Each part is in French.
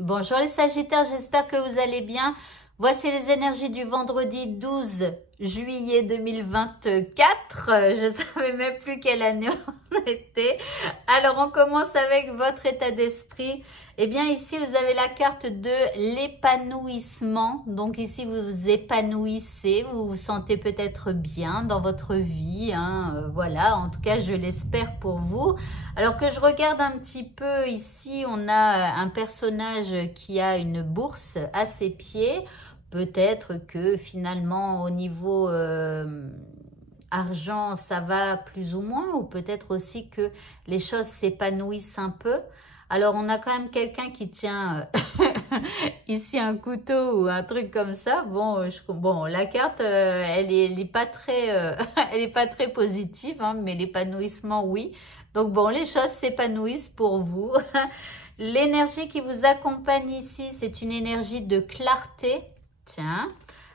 Bonjour les Sagittaires, j'espère que vous allez bien. Voici les énergies du vendredi 12 juillet 2024. Je ne savais même plus quelle année on était. Alors on commence avec votre état d'esprit. Eh bien ici vous avez la carte de l'épanouissement. Donc ici vous vous épanouissez, vous vous sentez peut-être bien dans votre vie. Voilà, en tout cas je l'espère pour vous. Alors que je regarde un petit peu ici, on a un personnage qui a une bourse à ses pieds. Peut-être que finalement au niveau argent ça va plus ou moins, ou peut-être aussi que les choses s'épanouissent un peu. Alors on a quand même quelqu'un qui tient ici un couteau ou un truc comme ça. Bon, la carte elle est pas très elle est pas très positive, hein, mais l'épanouissement oui. Donc bon, les choses s'épanouissent pour vous. L'énergie qui vous accompagne ici, c'est une énergie de clarté. Tiens,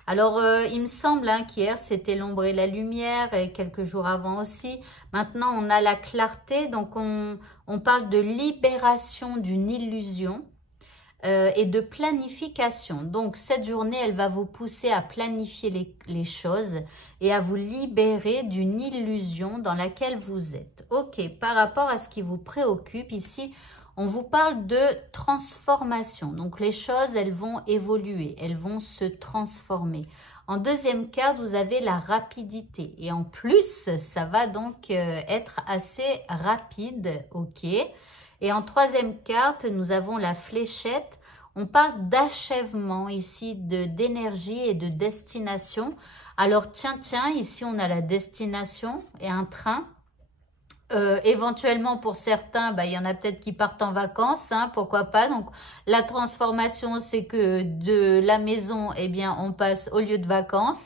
alors il me semble qu'hier c'était l'ombre et la lumière, et quelques jours avant aussi. Maintenant on a la clarté, donc on parle de libération d'une illusion et de planification. Donc cette journée elle va vous pousser à planifier les choses et à vous libérer d'une illusion dans laquelle vous êtes. Ok, par rapport à ce qui vous préoccupe ici, on vous parle de transformation. Donc les choses, elles vont évoluer, elles vont se transformer. En deuxième carte, vous avez la rapidité. Et en plus, ça va donc être assez rapide. Ok. Et en troisième carte, nous avons la fléchette. On parle d'achèvement ici, d'énergie et de destination. Alors tiens, ici on a la destination et un train. Éventuellement pour certains, il y en a peut-être qui partent en vacances, pourquoi pas. Donc la transformation, c'est que de la maison, eh bien on passe au lieu de vacances.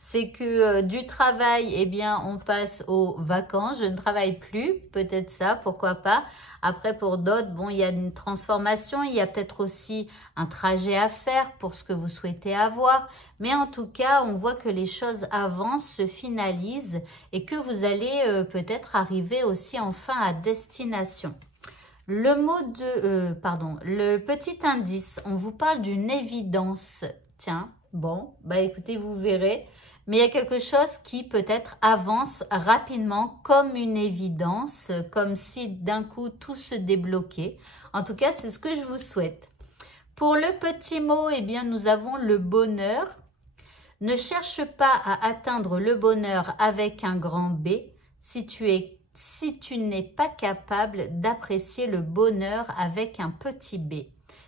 C'est que du travail, eh bien on passe aux vacances. Je ne travaille plus, peut-être ça, pourquoi pas. Après pour d'autres, bon, il y a une transformation, il y a peut-être aussi un trajet à faire pour ce que vous souhaitez avoir. Mais en tout cas, on voit que les choses avancent, se finalisent et que vous allez peut-être arriver aussi enfin à destination. Le petit indice, on vous parle d'une évidence. Tiens, bon, écoutez, vous verrez. Mais il y a quelque chose qui peut-être avance rapidement comme une évidence, comme si d'un coup tout se débloquait. En tout cas, c'est ce que je vous souhaite. Pour le petit mot, eh bien, nous avons le bonheur. Ne cherche pas à atteindre le bonheur avec un grand B si tu n'es pas capable d'apprécier le bonheur avec un petit b.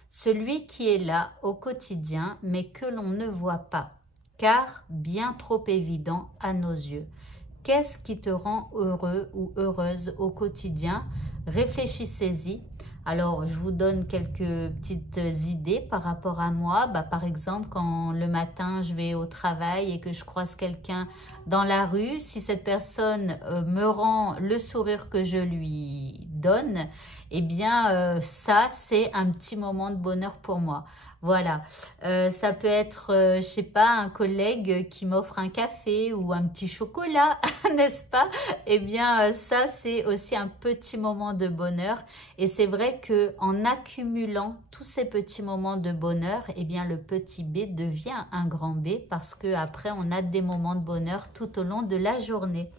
Celui qui est là au quotidien, mais que l'on ne voit pas, car bien trop évident à nos yeux. Qu'est-ce qui te rend heureux ou heureuse au quotidien? Réfléchissez-y. Alors, je vous donne quelques petites idées par rapport à moi. Par exemple, quand le matin, je vais au travail et que je croise quelqu'un dans la rue, si cette personne me rend le sourire que je lui donne, eh bien, ça, c'est un petit moment de bonheur pour moi. Voilà, ça peut être, je sais pas, un collègue qui m'offre un café ou un petit chocolat, n'est-ce pas? Eh bien, ça, c'est aussi un petit moment de bonheur. Et c'est vrai que en accumulant tous ces petits moments de bonheur, eh bien, le petit B devient un grand B parce que après, on a des moments de bonheur tout au long de la journée.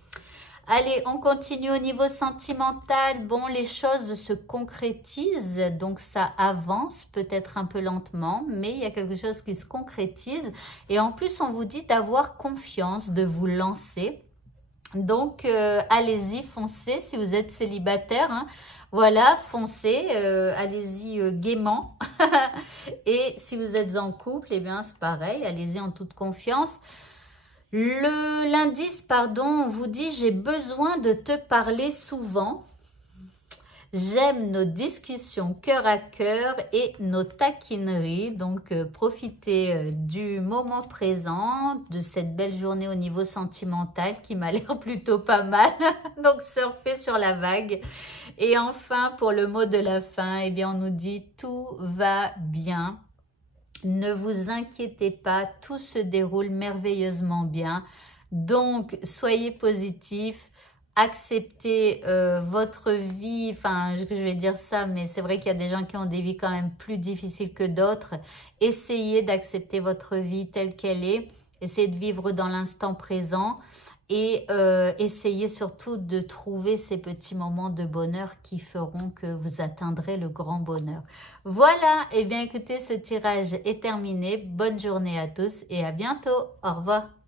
Allez, on continue au niveau sentimental. Bon, les choses se concrétisent, donc ça avance peut-être un peu lentement, mais il y a quelque chose qui se concrétise. Et en plus, on vous dit d'avoir confiance, de vous lancer. Donc, allez-y, foncez si vous êtes célibataire. Voilà, foncez, allez-y gaiement. Et si vous êtes en couple, eh bien, c'est pareil, allez-y en toute confiance. L'indice, on vous dit « J'ai besoin de te parler souvent. J'aime nos discussions cœur à cœur et nos taquineries. » Donc, profitez du moment présent, de cette belle journée au niveau sentimental qui m'a l'air plutôt pas mal. Donc, surfez sur la vague. Et enfin, pour le mot de la fin, eh bien, on nous dit « Tout va bien. » Ne vous inquiétez pas, tout se déroule merveilleusement bien. Donc, soyez positifs, accepter votre vie, enfin, je vais dire ça, mais c'est vrai qu'il y a des gens qui ont des vies quand même plus difficiles que d'autres. Essayez d'accepter votre vie telle qu'elle est. Essayez de vivre dans l'instant présent. Et essayez surtout de trouver ces petits moments de bonheur qui feront que vous atteindrez le grand bonheur. Voilà, et bien écoutez, ce tirage est terminé. Bonne journée à tous et à bientôt. Au revoir.